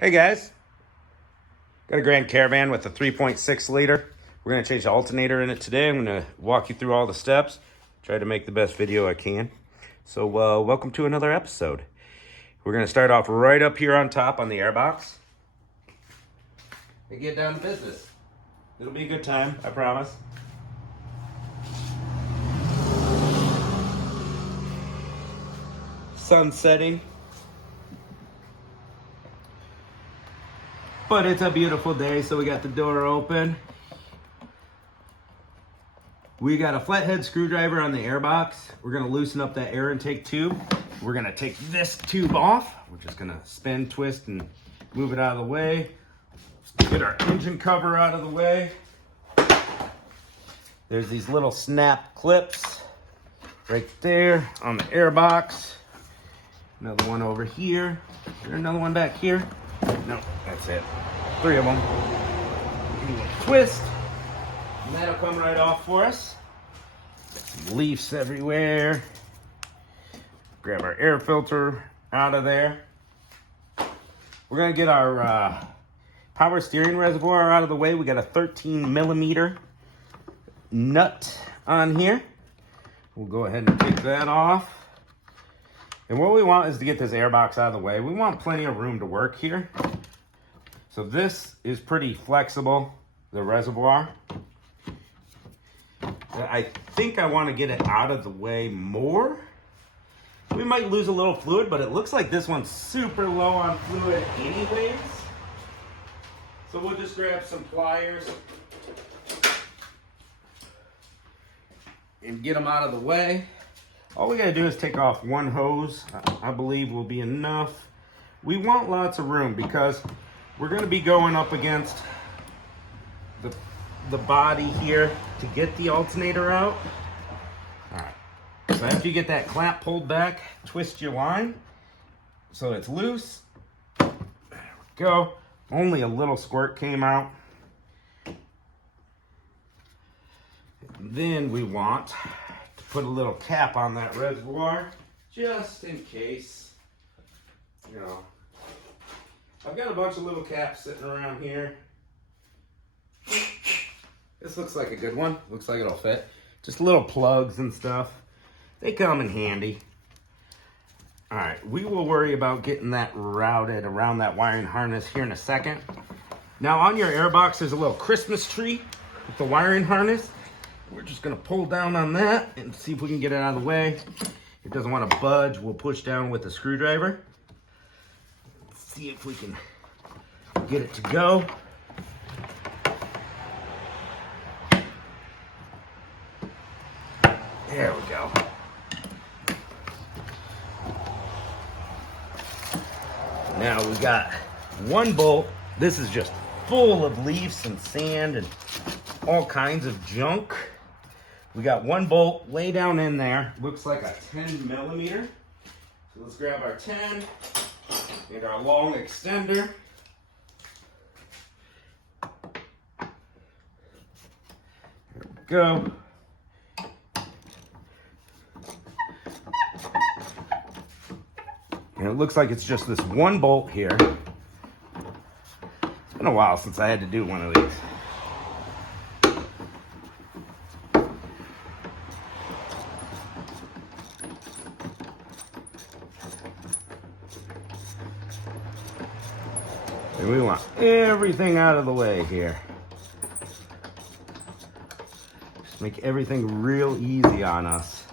Hey guys, got a Grand Caravan with a 3.6 liter. We're going to change the alternator in it today. I'm going to walk you through all the steps, try to make the best video I can. So welcome to another episode. We're going to start off right up here on top on the airbox and get down to business. It'll be a good time, I promise. Sun setting. But it's a beautiful day, so we got the door open. We got a flathead screwdriver on the airbox. We're gonna loosen up that air intake tube. We're gonna take this tube off. We're just gonna spin, twist, and move it out of the way. Get our engine cover out of the way. There's these little snap clips right there on the airbox. Another one over here. Is there another one back here? No, that's it. 3 of them. Give it a twist, and that'll come right off for us. Got some leaves everywhere. Grab our air filter out of there. We're gonna get our power steering reservoir out of the way. We got a 13 millimeter nut on here. We'll go ahead and take that off. And what we want is to get this airbox out of the way. We want plenty of room to work here. So this is pretty flexible, the reservoir. I think I want to get it out of the way more. We might lose a little fluid, but it looks like this one's super low on fluid anyways. So we'll just grab some pliers and get them out of the way. All we gotta do is take off one hose. I believe will be enough. We want lots of room because we're gonna be going up against the body here to get the alternator out. All right, so after you get that clamp pulled back, twist your line so it's loose. There we go. Only a little squirt came out. And then we want put a little cap on that reservoir, just in case, you know. I've got a bunch of little caps sitting around here. This looks like a good one. Looks like it'll fit. Just little plugs and stuff. They come in handy. All right, we will worry about getting that routed around that wiring harness here in a second. Now on your airbox, there's a little Christmas tree with the wiring harness. We're just gonna pull down on that and see if we can get it out of the way. It doesn't want to budge. We'll push down with a screwdriver. Let's see if we can get it to go. There we go. Now we got one bolt. This is just full of leaves and sand and all kinds of junk. We got one bolt way down in there. Looks like a 10 millimeter. So let's grab our 10 and our long extender. There we go. And it looks like it's just this one bolt here. It's been a while since I had to do one of these. And we want everything out of the way here. Just make everything real easy on us.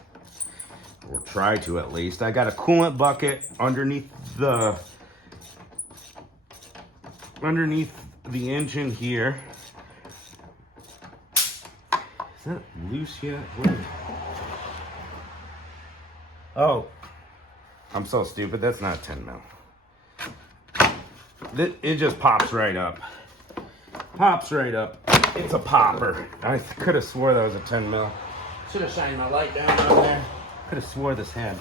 Or try to at least. I got a coolant bucket underneath the engine here. Is that loose yet? Oh, I'm so stupid. That's not 10 mil. It just pops right up. Pops right up. It's a popper. I could have swore that was a 10 mil. Should have shined my light down on there. Could have swore this had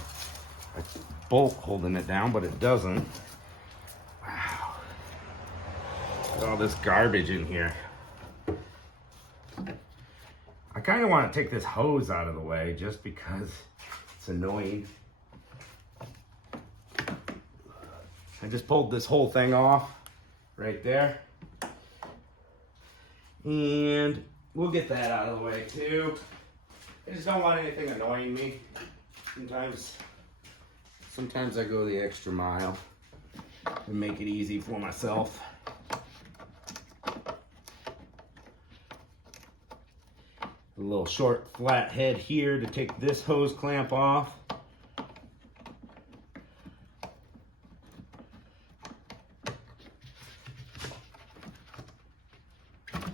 a bolt holding it down, but it doesn't. Wow. Look at all this garbage in here. I kind of want to take this hose out of the way just because it's annoying. I just pulled this whole thing off. right there. And we'll get that out of the way too. I just don't want anything annoying me. Sometimes I go the extra mile and make it easy for myself. A little short flat head here to take this hose clamp off.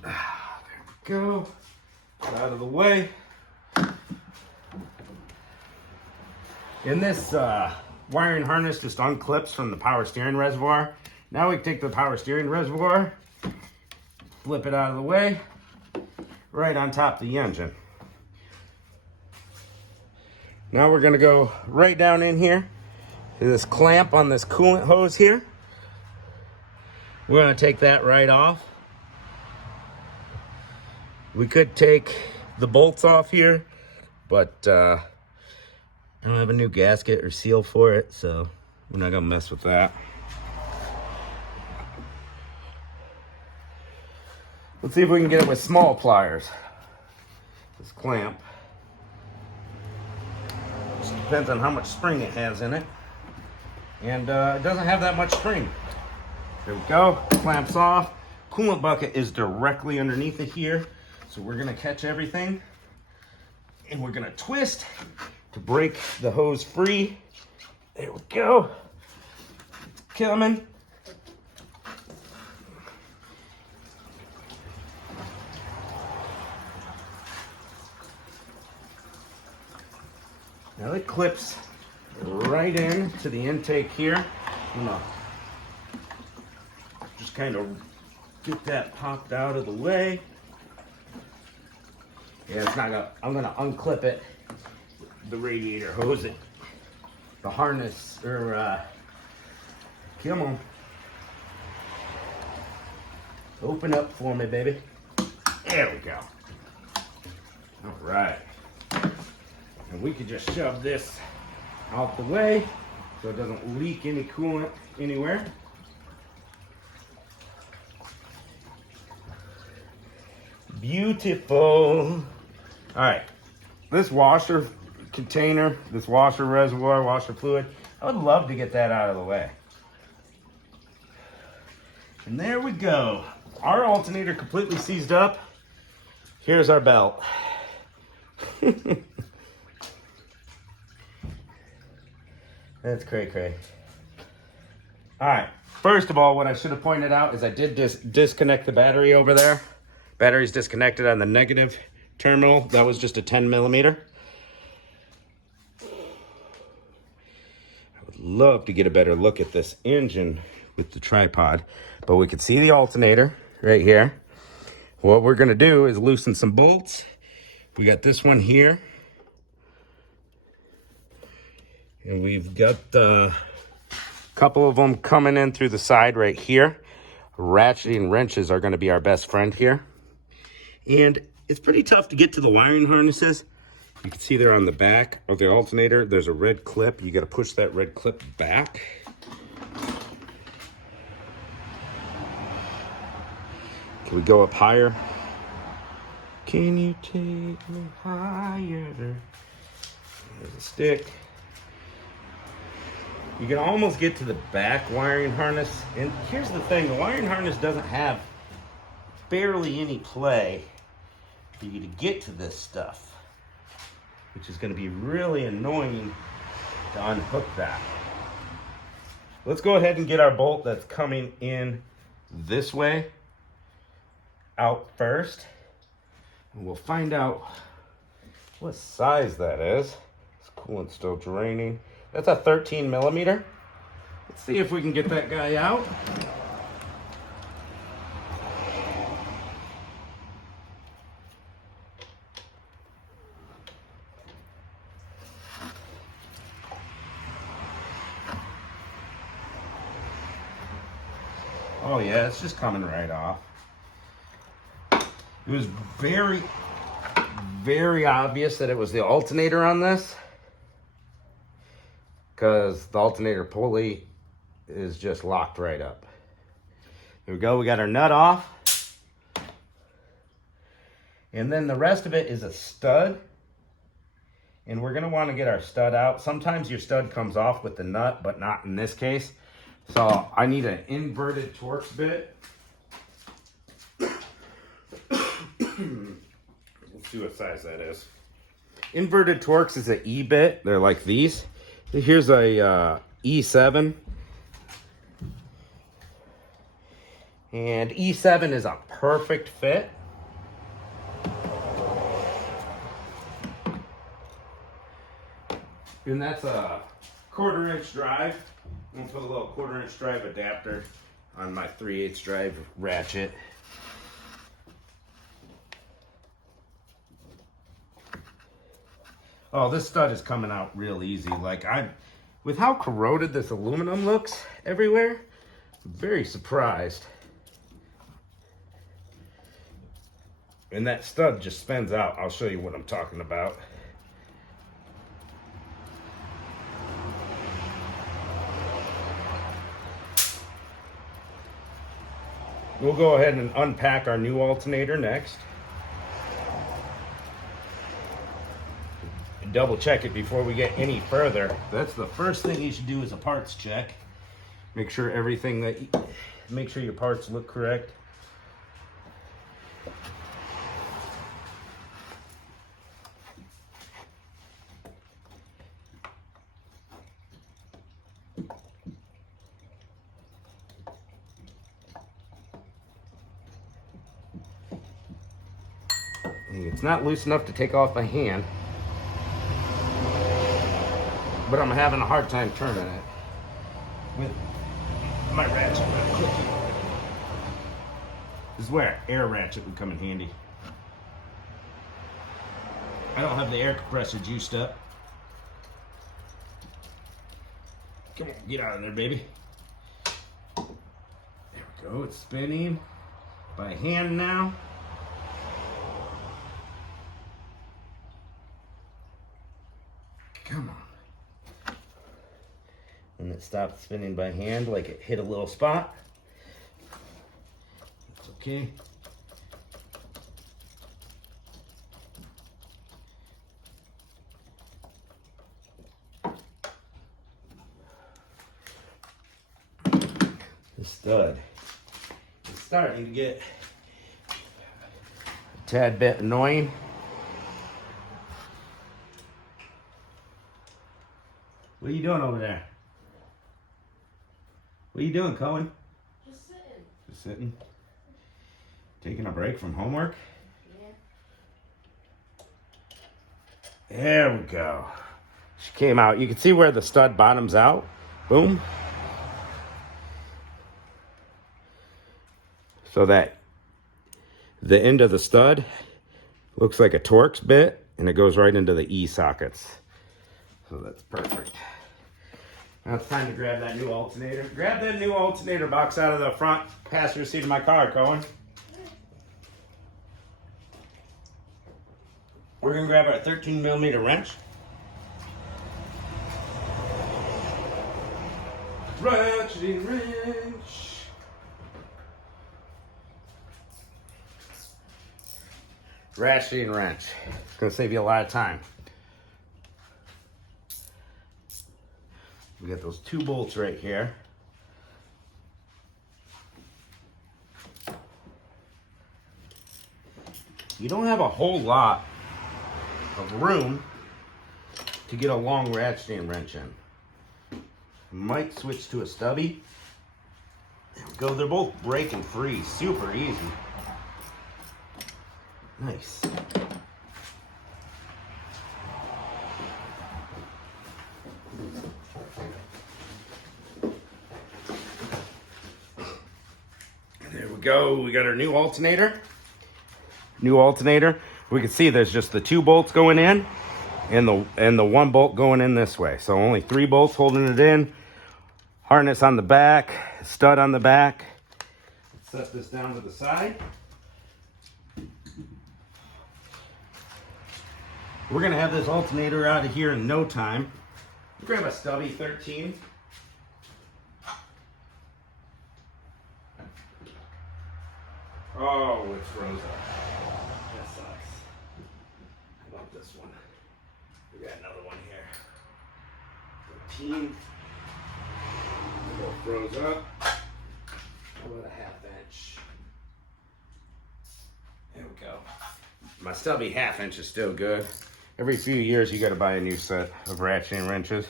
There we go. Out of the way. And this wiring harness just unclips from the power steering reservoir. Now we take the power steering reservoir, flip it out of the way, right on top of the engine. Now we're gonna go right down in here to this clamp on this coolant hose here. We're gonna take that right off. We could take the bolts off here, but I don't have a new gasket or seal for it, so we're not gonna mess with that. Let's see if we can get it with small pliers. This clamp. Just depends on how much spring it has in it. And it doesn't have that much spring. There we go, clamps off. Coolant bucket is directly underneath it here. So we're gonna catch everything and we're gonna twist to break the hose free. There we go. It's coming. Now it clips right in to the intake here. I'm gonna just kind of get that popped out of the way. Yeah, it's not gonna, I'm gonna unclip it. The radiator hose it, the harness, or come on, open up for me, baby. There we go. All right, and we could just shove this out the way so it doesn't leak any coolant anywhere. Beautiful. All right, this washer container, this washer reservoir, washer fluid, I would love to get that out of the way. And there we go. Our alternator completely seized up. Here's our belt. That's cray-cray. All right, first of all, what I should have pointed out is I did disconnect the battery over there. Battery's disconnected on the negative terminal. That was just a 10 millimeter. Love to get a better look at this engine with the tripod, but we can see the alternator right here. What we're gonna do is loosen some bolts. We got this one here, and we've got a couple of them coming in through the side right here. Ratcheting wrenches are gonna be our best friend here. And it's pretty tough to get to the wiring harnesses. You can see there on the back of the alternator, there's a red clip. You got to push that red clip back. Can we go up higher? Can you take me higher? There's a stick. You can almost get to the back wiring harness. And here's the thing, the wiring harness doesn't have barely any play for you to get to this stuff, which is going to be really annoying to unhook that. Let's go ahead and get our bolt that's coming in this way out first. And we'll find out what size that is. This coolant's still draining. That's a 13 millimeter. Let's see if we can get that guy out. Oh yeah, it's just coming right off. It was very, very obvious that it was the alternator on this, because the alternator pulley is just locked right up. There we go, we got our nut off. And then the rest of it is a stud. And we're gonna wanna get our stud out. Sometimes your stud comes off with the nut, but not in this case. So I need an inverted Torx bit. Let's see what size that is. Inverted Torx is an E bit. They're like these. Here's a E7. And E7 is a perfect fit. And that's a 1/4 inch drive. I'm gonna put a little 1/4 inch drive adapter on my 3/8 drive ratchet. Oh, this stud is coming out real easy. Like, with how corroded this aluminum looks everywhere, I'm very surprised. And that stud just spins out. I'll show you what I'm talking about. We'll go ahead and unpack our new alternator next. And double check it before we get any further. That's the first thing you should do is a parts check. Make sure make sure your parts look correct. It's not loose enough to take off by hand, but I'm having a hard time turning it with my ratchet. This is where air ratchet would come in handy. I don't have the air compressor juiced up. Come on, get out of there, baby. There we go, it's spinning by hand now. Come on. And it stopped spinning by hand like it hit a little spot. It's okay. The stud is starting to get a tad bit annoying. What are you doing over there? What are you doing, Cohen? Just sitting. Just sitting? Taking a break from homework? Yeah. There we go. She came out. You can see where the stud bottoms out. Boom. So that the end of the stud looks like a Torx bit, and it goes right into the E sockets. So that's perfect. Now it's time to grab that new alternator. Grab that new alternator box out of the front passenger seat of my car, Cohen. We're gonna grab our 13mm wrench. Ratcheting wrench. Ratcheting wrench. It's gonna save you a lot of time. We got those 2 bolts right here. You don't have a whole lot of room to get a long ratcheting wrench in. Might switch to a stubby. There we go. They're both breaking free. Super easy. Nice. There we go. We got our new alternator. New alternator. We can see there's just the 2 bolts going in and the 1 bolt going in this way. So only 3 bolts holding it in. Harness on the back, stud on the back. Let's set this down to the side. We're gonna have this alternator out of here in no time. Grab a stubby 13. Oh, it froze up. That sucks. How about this one? We got another one here. 13. It froze up. How about a 1/2 inch? There we go. My stubby 1/2 inch is still good. Every few years you gotta buy a new set of ratcheting wrenches.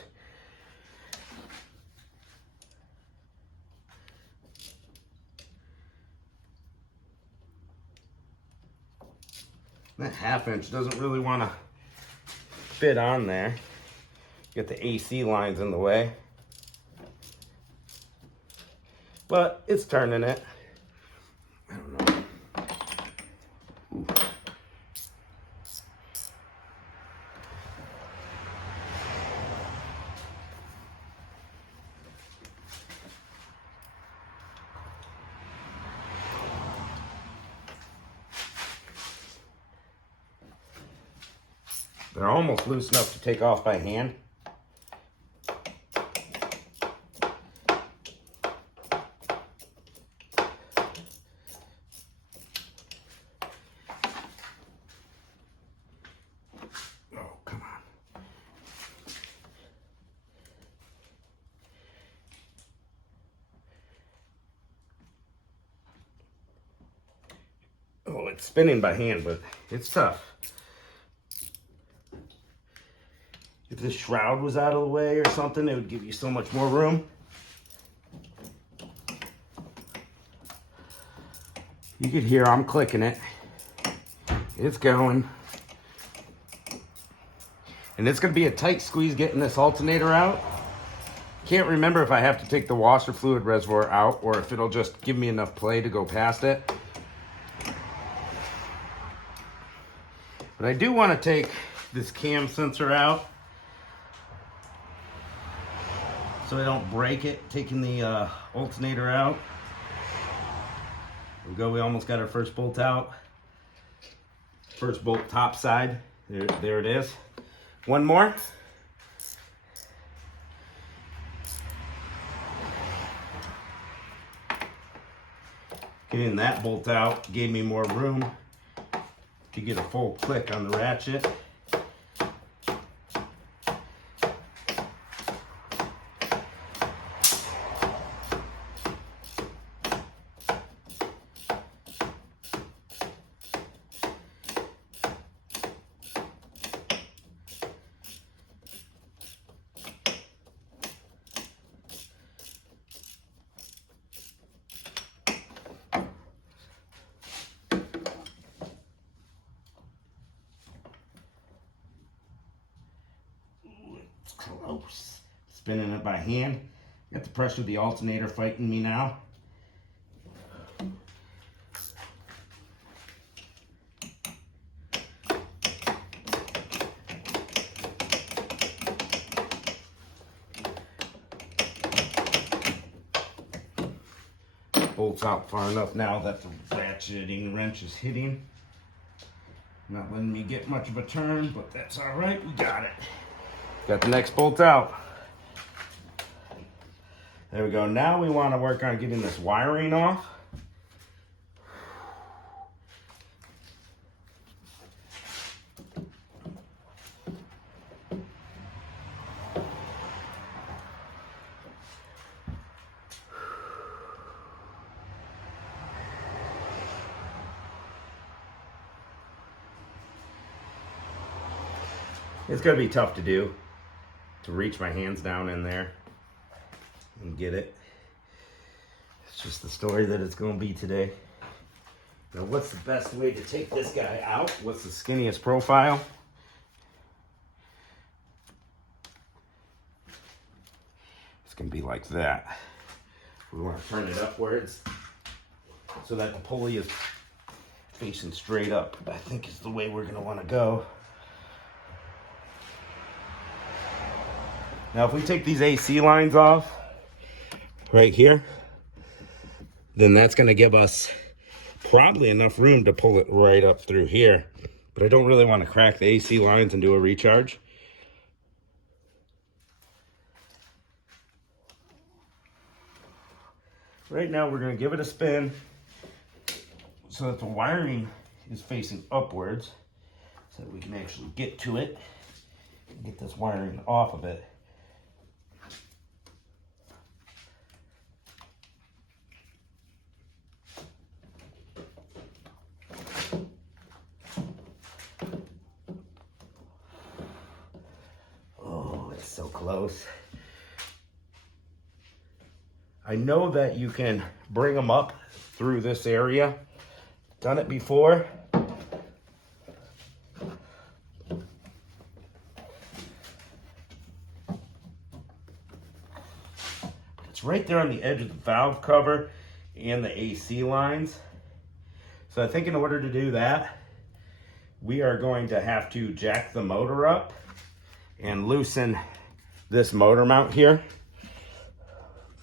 That 1/2 inch doesn't really want to fit on there. Get the AC lines in the way. But it's turning it. I don't know. Ooh. They're almost loose enough to take off by hand. Oh, come on. Oh, it's spinning by hand, but it's tough. If this shroud was out of the way or something, it would give you so much more room. You could hear I'm clicking it. It's going. And it's going to be a tight squeeze getting this alternator out. Can't remember if I have to take the washer fluid reservoir out or if it'll just give me enough play to go past it. But I do want to take this cam sensor out so I don't break it, taking the alternator out. There we go, we almost got our first bolt out. First bolt top side, there it is. One more. Getting that bolt out gave me more room to get a full click on the ratchet. Close. Spinning it by hand. Got the pressure of the alternator fighting me now. Bolts out far enough now that the ratcheting wrench is hitting. Not letting me get much of a turn, but that's all right. We got it. Got the next bolt out. There we go. Now we want to work on getting this wiring off. It's going to be tough to do, to reach my hands down in there and get it. It's just the story that it's going to be today. Now, what's the best way to take this guy out? What's the skinniest profile? It's going to be like that. We want to turn it upwards so that the pulley is facing straight up, I think is the way we're going to want to go. Now, if we take these AC lines off right here, then that's going to give us probably enough room to pull it right up through here. But I don't really want to crack the AC lines and do a recharge. Right now, we're going to give it a spin so that the wiring is facing upwards so that we can actually get to it and get this wiring off of it. Oh, it's so close. I know that you can bring them up through this area. Done it before. It's right there on the edge of the valve cover and the AC lines. So I think in order to do that, we are going to have to jack the motor up and loosen this motor mount here.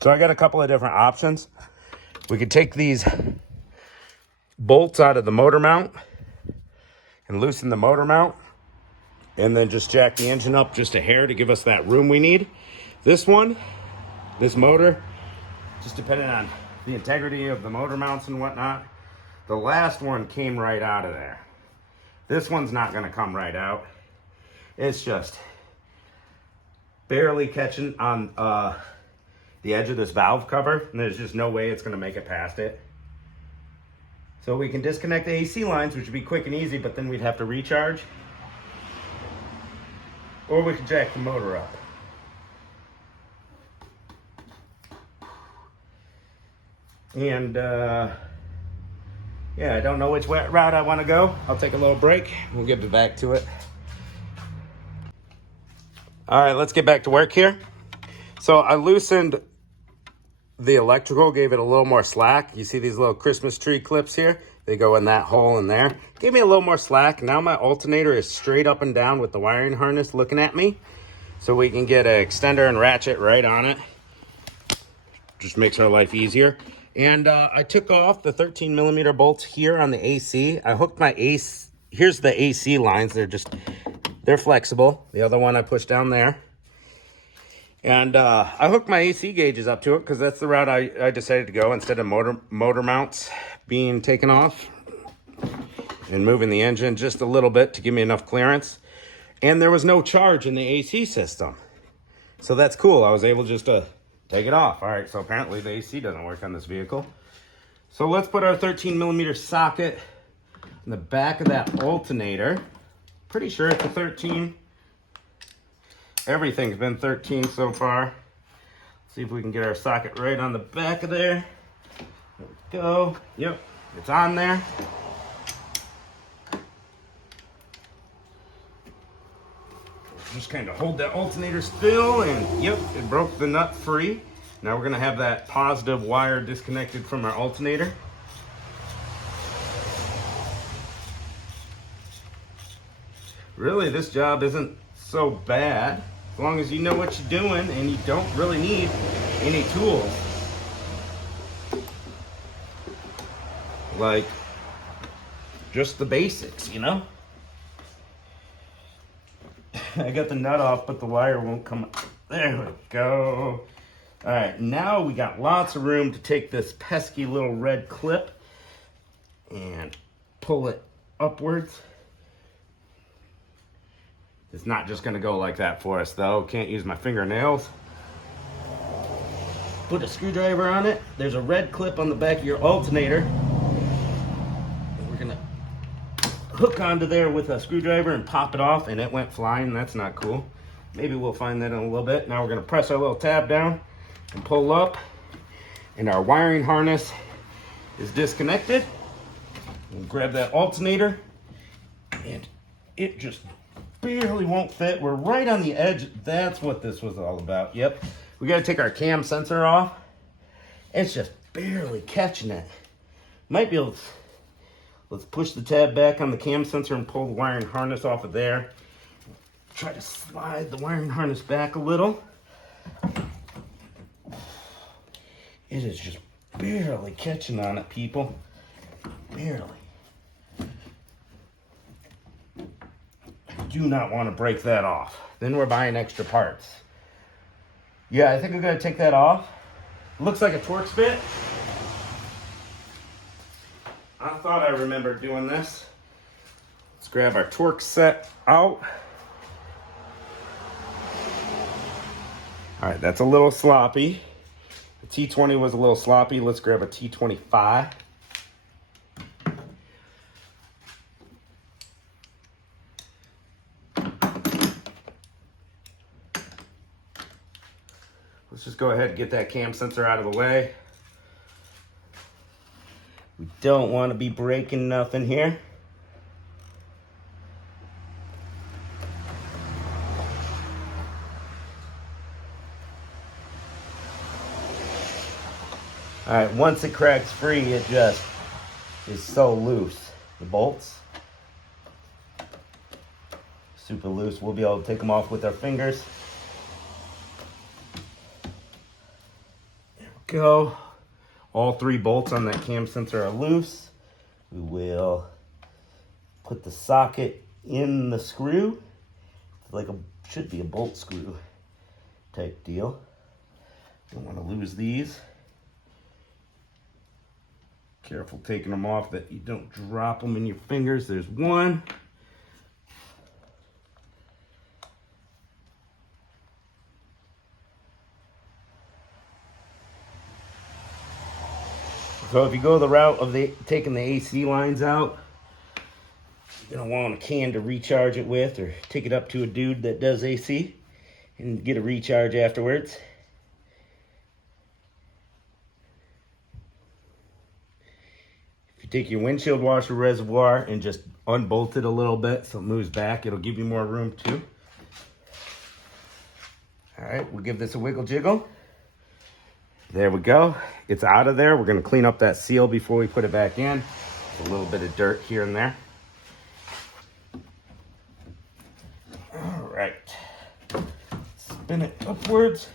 So I got a couple of different options. We could take these bolts out of the motor mount and loosen the motor mount and then just jack the engine up just a hair to give us that room we need. This motor, just depending on the integrity of the motor mounts and whatnot, the last one came right out of there. This one's not gonna come right out. It's just barely catching on the edge of this valve cover, and there's just no way it's gonna make it past it. So we can disconnect the AC lines, which would be quick and easy, but then we'd have to recharge. Or we could jack the motor up. And yeah, I don't know which route I want to go. I'll take a little break. We'll get back to it. All right, let's get back to work here. So I loosened the electrical, gave it a little more slack. You see these little Christmas tree clips here? They go in that hole in there. Gave me a little more slack. Now my alternator is straight up and down with the wiring harness looking at me. So we can get an extender and ratchet right on it. Just makes our life easier. And I took off the 13 millimeter bolts here on the AC. I hooked my AC, here's the AC lines. They're flexible. The other one I pushed down there. And I hooked my AC gauges up to it because that's the route I decided to go instead of motor mounts being taken off and moving the engine just a little bit to give me enough clearance. And there was no charge in the AC system. So that's cool. I was able just to take it off. All right, so apparently the AC doesn't work on this vehicle. So let's put our 13 millimeter socket in the back of that alternator. Pretty sure it's a 13. Everything's been 13 so far. Let's see if we can get our socket right on the back of there. There we go. Yep, it's on there. Just kind of hold that alternator still, and yep, it broke the nut free. Now we're gonna have that positive wire disconnected from our alternator. Really, this job isn't so bad as long as you know what you're doing and you don't really need any tools. Like, just the basics, you know? I got the nut off, but the wire won't come up. There we go. All right, now we got lots of room to take this pesky little red clip and pull it upwards. It's not just gonna go like that for us though. Can't use my fingernails. Put a screwdriver on it. There's a red clip on the back of your alternator. We're gonna hook onto there with a screwdriver and pop it off, and it went flying. That's not cool. Maybe we'll find that in a little bit. Now we're gonna press our little tab down and pull up, and our wiring harness is disconnected. We'll grab that alternator, and it just barely won't fit. We're right on the edge. That's what this was all about. Yep. We got to take our cam sensor off. It's just barely catching it. Might be able to, let's push the tab back on the cam sensor and pull the wiring harness off of there. Try to slide the wiring harness back a little. It is just barely catching on it, people. Barely. Do not want to break that off. Then we're buying extra parts. Yeah, I think I'm gonna take that off. Looks like a Torx bit. I thought I remembered doing this. Let's grab our torque set out. All right, that's a little sloppy. The T20 was a little sloppy. Let's grab a T25. Let's just go ahead and get that cam sensor out of the way. We don't want to be breaking nothing here. All right, once it cracks free, it just is so loose. The bolts, super loose. We'll be able to take them off with our fingers. There we go. All 3 bolts on that cam sensor are loose. We will put the socket in the screw. It's like should be a bolt screw type deal. Don't want to lose these. Careful taking them off that you don't drop them in your fingers. There's one. So if you go the route of taking the AC lines out, you're gonna want a can to recharge it with, or take it up to a dude that does AC and get a recharge afterwards. If you take your windshield washer reservoir and just unbolt it a little bit so it moves back, it'll give you more room too. All right, we'll give this a wiggle jiggle. There we go. It's out of there. We're going to clean up that seal before we put it back in. There's a little bit of dirt here and there. All right. Spin it upwards.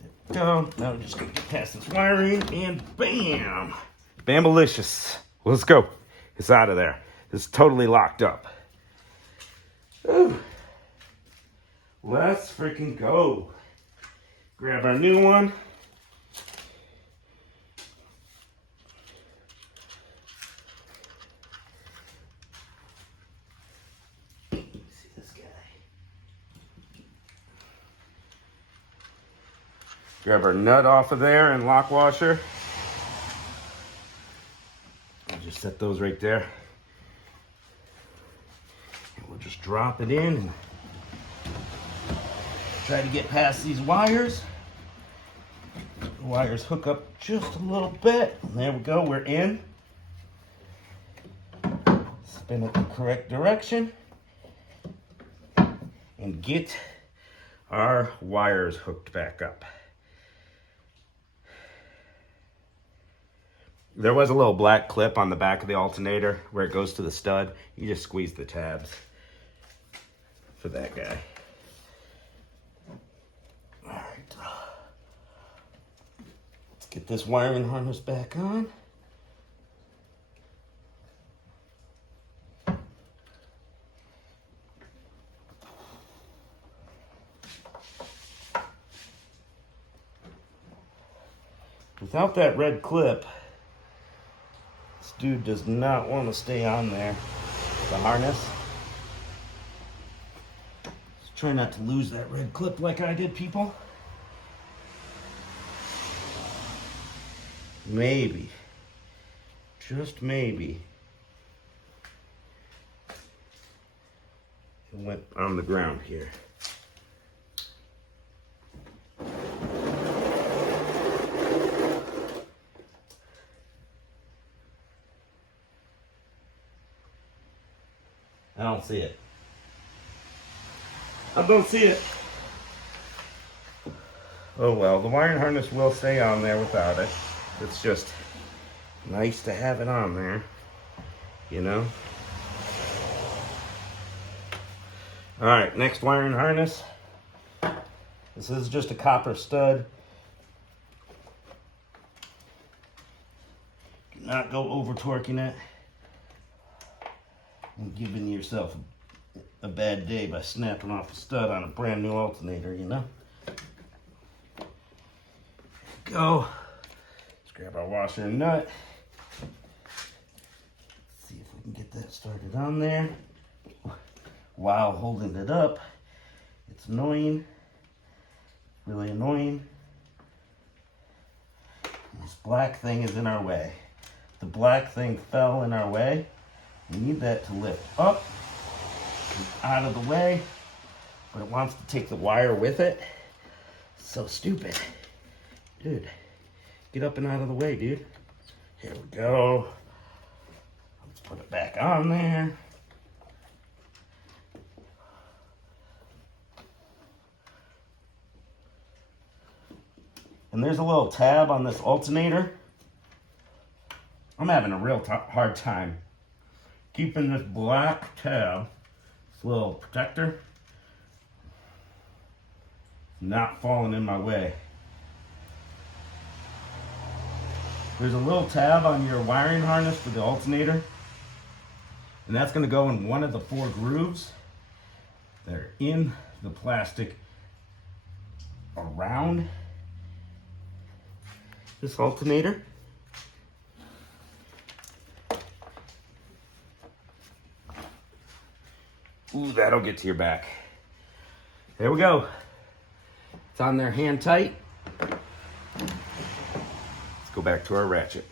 There we go. Now we're just going to get past this wiring and bam! Bambalicious. Let's go. It's out of there. It's totally locked up. Ooh. Let's freaking go. Grab our new one. Grab our nut off of there and lock washer. I'll just set those right there. And we'll just drop it in and try to get past these wires. The wires hook up just a little bit. And there we go, we're in. Spin it the correct direction. And get our wires hooked back up. There was a little black clip on the back of the alternator where it goes to the stud. You just squeeze the tabs for that guy. All right. Let's get this wiring harness back on. Without that red clip, dude does not want to stay on there, the harness. Just try not to lose that red clip like I did, people. Maybe, just maybe, it went on the ground here. I don't see it. I don't see it. Oh well, the wiring harness will stay on there without it. It's just nice to have it on there, you know? All right, next wiring harness. This is just a copper stud. Do not go over torquing it and giving yourself a bad day by snapping off a stud on a brand new alternator, you know? Go. Let's grab our washer and nut. that started on there while holding it up. It's annoying, really annoying. This black thing is in our way. The black thing fell in our way. We need that to lift up, out of the way, but it wants to take the wire with it. So stupid. Dude, get up and out of the way, dude. Here we go. Let's put it back on there. And there's a little tab on this alternator. I'm having a real hard time keeping this black tab, this little protector, not falling in my way. There's a little tab on your wiring harness for the alternator, and that's going to go in one of the 4 grooves that are in the plastic around this alternator. Ooh, that'll get to your back. There we go. It's on there hand tight. Let's go back to our ratchet.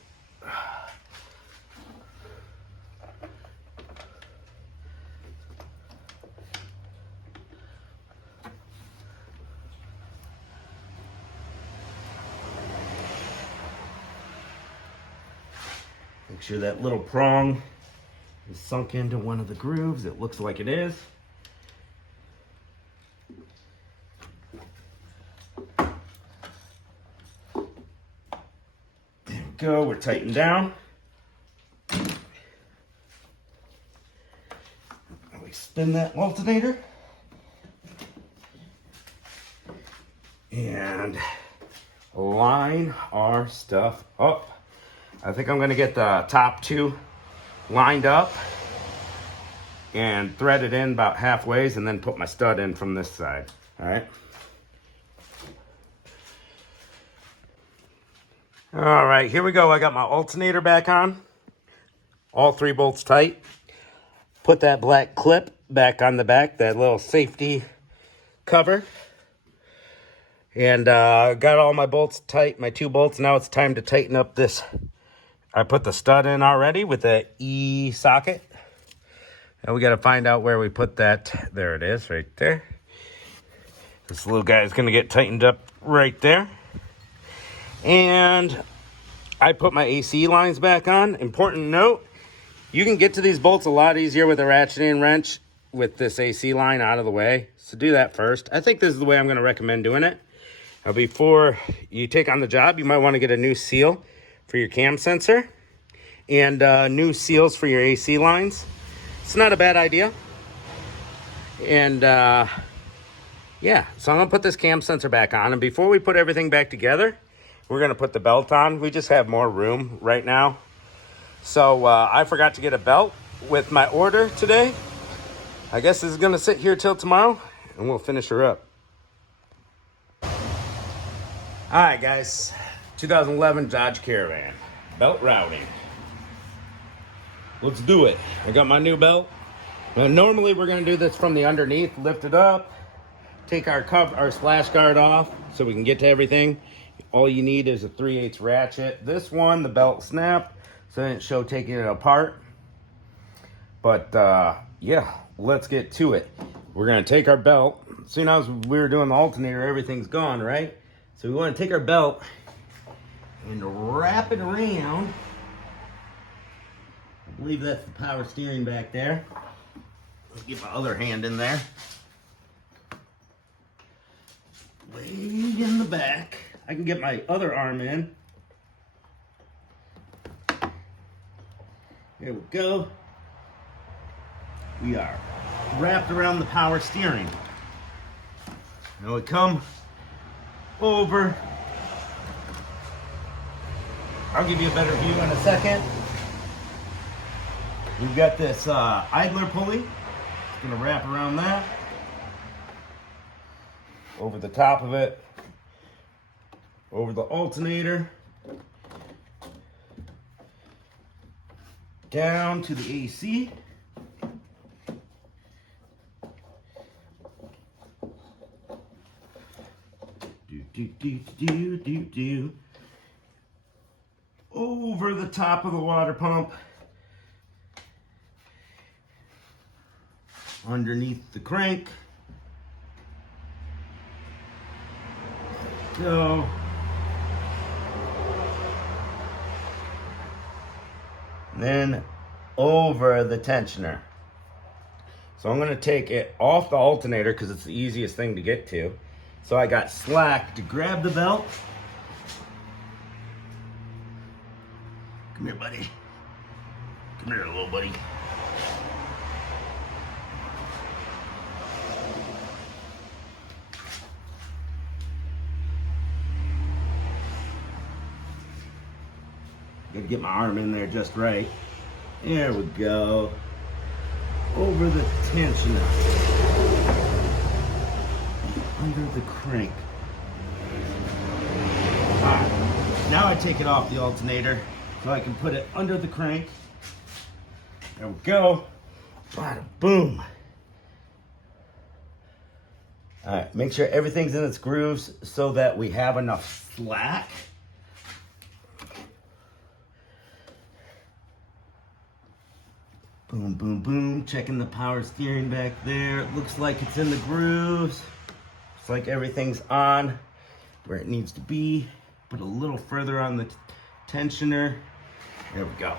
Make sure that little prong is sunk into one of the grooves. It looks like it is. There we go, we're tightened down. We spin that alternator. And line our stuff up. I think I'm gonna get the top 2 lined up and thread it in about halfway and then put my stud in from this side. All right. All right, here we go. I got my alternator back on. All 3 bolts tight. Put that black clip back on the back, that little safety cover. And got all my bolts tight, my 2 bolts. Now it's time to tighten up this. I put the stud in already with the E socket. And we got to find out where we put that. There it is, right there. This little guy is going to get tightened up right there. And I put my AC lines back on. Important note, you can get to these bolts a lot easier with a ratcheting wrench with this AC line out of the way. So do that first. I think this is the way I'm going to recommend doing it. Now, before you take on the job, you might want to get a new seal for your cam sensor and new seals for your AC lines. It's not a bad idea. And yeah, so I'm gonna put this cam sensor back on, and before we put everything back together, we're gonna put the belt on. We just have more room right now. So I forgot to get a belt with my order today. I guess this is gonna sit here till tomorrow and we'll finish her up. All right, guys, 2011 Dodge Caravan, belt routing. Let's do it. I got my new belt. Now, normally we're gonna do this from the underneath, lift it up, take our splash guard off so we can get to everything. All you need is a 3/8 ratchet. This one, the belt snapped, so I didn't show taking it apart. But yeah, let's get to it. We're gonna take our belt. As soon as we were doing the alternator, everything's gone, right? So we wanna take our belt and wrap it around. I believe that's the power steering back there. Let's get my other hand in there. Way in the back. I can get my other arm in. There we go. We are wrapped around the power steering. Now we come over. I'll give you a better view in a second. We've got this idler pulley. It's gonna wrap around that. Over the top of it. Over the alternator. down to the AC. Do. Over the top of the water pump. Underneath the crank. Go. Then over the tensioner. So I'm going to take it off the alternator because it's the easiest thing to get to. So I got slack to grab the belt. Come here, buddy. Come here, little buddy. Gotta get my arm in there just right. There we go. Over the tensioner. Under the crank. Alright, now I take it off the alternator so I can put it under the crank. There we go. Bada boom. Alright, make sure everything's in its grooves so that we have enough slack. Boom, boom, boom. Checking the power steering back there. It looks like it's in the grooves. Looks like everything's on where it needs to be. Put a little further on the tensioner. There we go.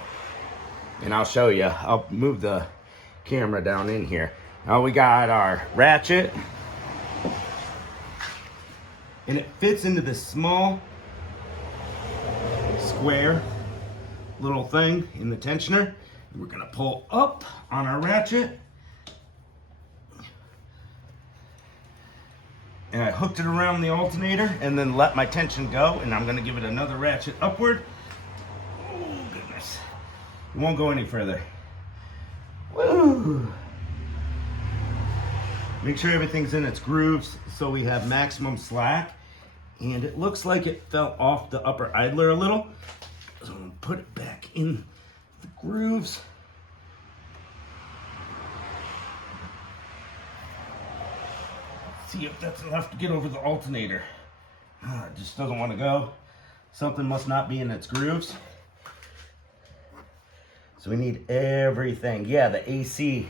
And I'll show you. I'll move the camera down in here. Now we got our ratchet. And it fits into this small square little thing in the tensioner. We're gonna pull up on our ratchet. And I hooked it around the alternator and then let my tension go, and I'm gonna give it another ratchet upward. Oh goodness. It won't go any further. Woo! Make sure everything's in its grooves so we have maximum slack. And it looks like it fell off the upper idler a little. So I'm gonna put it back in the grooves. See if that's enough to get over the alternator. It just doesn't want to go. Something must not be in its grooves. So we need everything. Yeah, the AC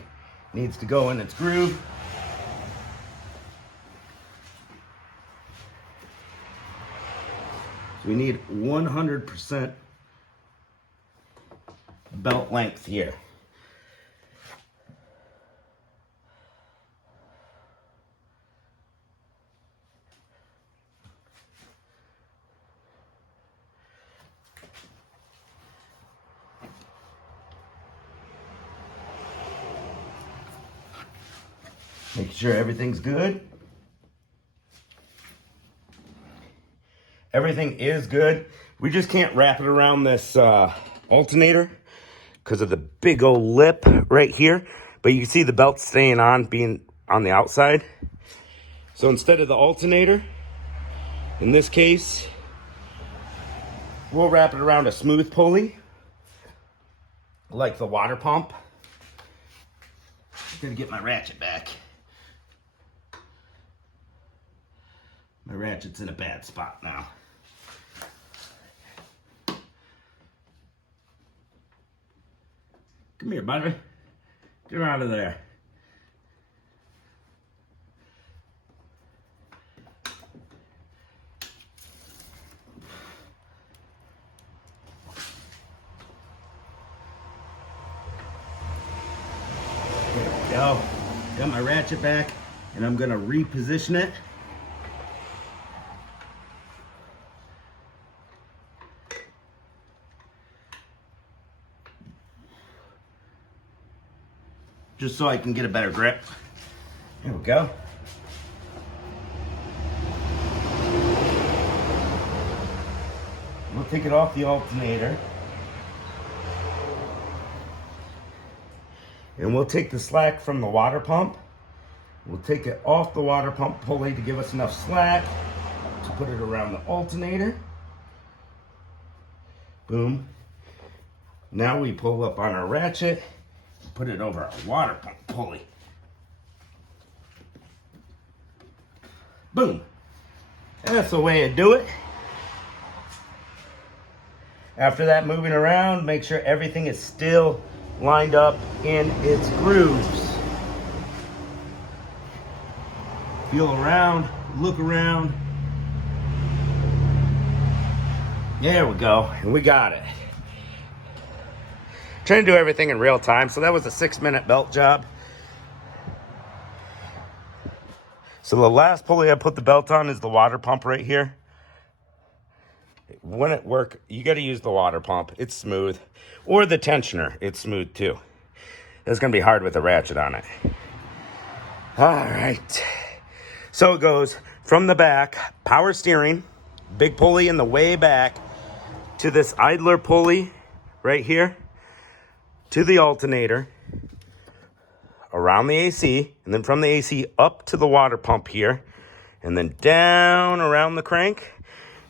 needs to go in its groove. So we need 100% belt length here. Make sure everything's good. Everything is good. We just can't wrap it around this alternator because of the big old lip right here. But you can see the belt staying on, being on the outside. So instead of the alternator, in this case, we'll wrap it around a smooth pulley, like the water pump. I'm gonna get my ratchet back. My ratchet's in a bad spot now. Come here, buddy. Get out of there. There we go. Got my ratchet back, and I'm gonna reposition it. Just so I can get a better grip. There we go. We'll take it off the alternator. And we'll take the slack from the water pump. We'll take it off the water pump pulley to give us enough slack to put it around the alternator. Boom. Now we pull up on our ratchet, put it over our water pump pulley. Boom. That's the way to do it. After that, moving around, make sure everything is still lined up in its grooves. Feel around, look around. There we go, and we got it. Trying to do everything in real time, so that was a 6-minute belt job. So the last pulley I put the belt on is the water pump right here. When it works, you got to use the water pump. It's smooth. Or the tensioner. It's smooth too. It's going to be hard with a ratchet on it. All right. So it goes from the back, power steering, big pulley in the way back, to this idler pulley right here, to the alternator, around the AC, and then from the AC up to the water pump here, and then down around the crank,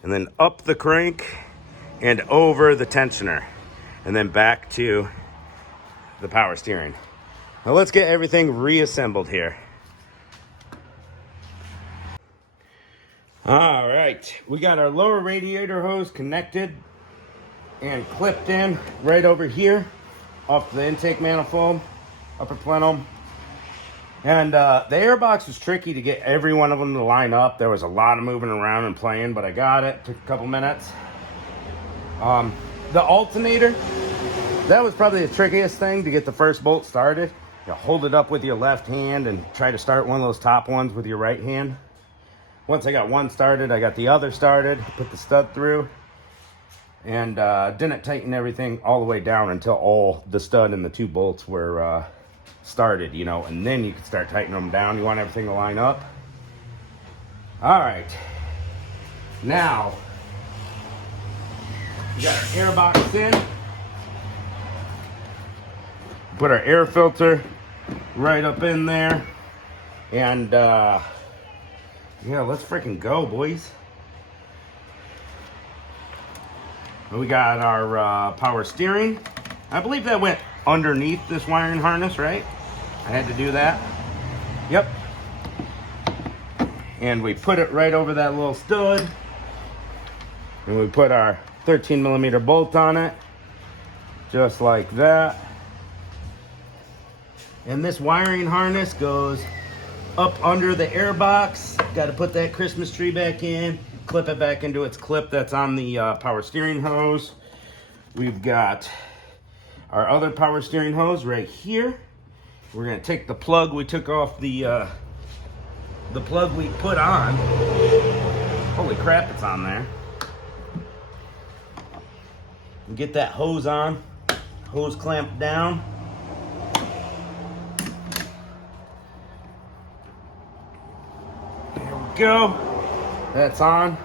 and then up the crank and over the tensioner, and then back to the power steering. Now let's get everything reassembled here. All right, we got our lower radiator hose connected and clipped in right over here off the intake manifold, upper plenum. And the airbox was tricky to get every one of them to line up. There was a lot of moving around and playing, but I got it. Took a couple minutes. The alternator, that was probably the trickiest thing to get the first bolt started. You hold it up with your left hand and try to start one of those top ones with your right hand. Once I got one started, I got the other started, put the stud through, and didn't tighten everything all the way down until all the stud and the 2 bolts were started, you know, and then you can start tightening them down. You want everything to line up. All right, now we got our air box in. Put our air filter right up in there, and yeah, let's freaking go, boys. We got our power steering. I believe that went underneath this wiring harness, right? I had to do that. Yep. And we put it right over that little stud. And we put our 13mm bolt on it. Just like that. And this wiring harness goes up under the air box. Got to put that Christmas tree back in. Clip it back into its clip that's on the power steering hose. We've got our other power steering hose right here. We're gonna take the plug we took off the plug we put on. Holy crap, it's on there. And get that hose on, hose clamped down. There we go. That's on.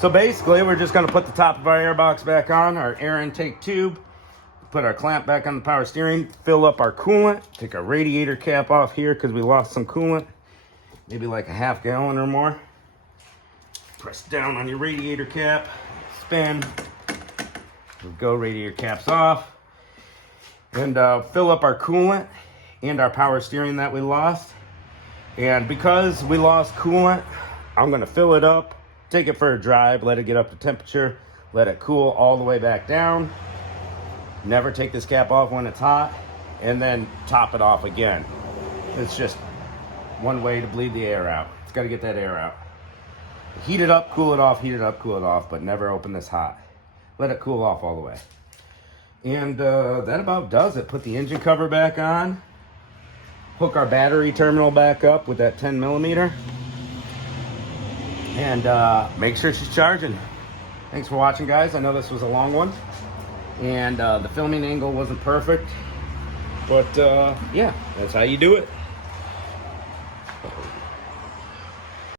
So basically, we're just gonna put the top of our air box back on, our air intake tube, put our clamp back on the power steering, fill up our coolant, take our radiator cap off here because we lost some coolant, maybe like a half gallon or more. Press down on your radiator cap, spin, there we go, radiator cap's off. And fill up our coolant and our power steering that we lost. And because we lost coolant, I'm gonna fill it up, take it for a drive, let it get up to temperature, let it cool all the way back down. Never take this cap off when it's hot, and then top it off again. It's just one way to bleed the air out. It's got to get that air out. Heat it up, cool it off, heat it up, cool it off, but never open this hot. Let it cool off all the way. And that about does it. Put the engine cover back on. Hook our battery terminal back up with that 10mm. And make sure she's charging. Thanks for watching, guys. I know this was a long one. And the filming angle wasn't perfect. But yeah, that's how you do it.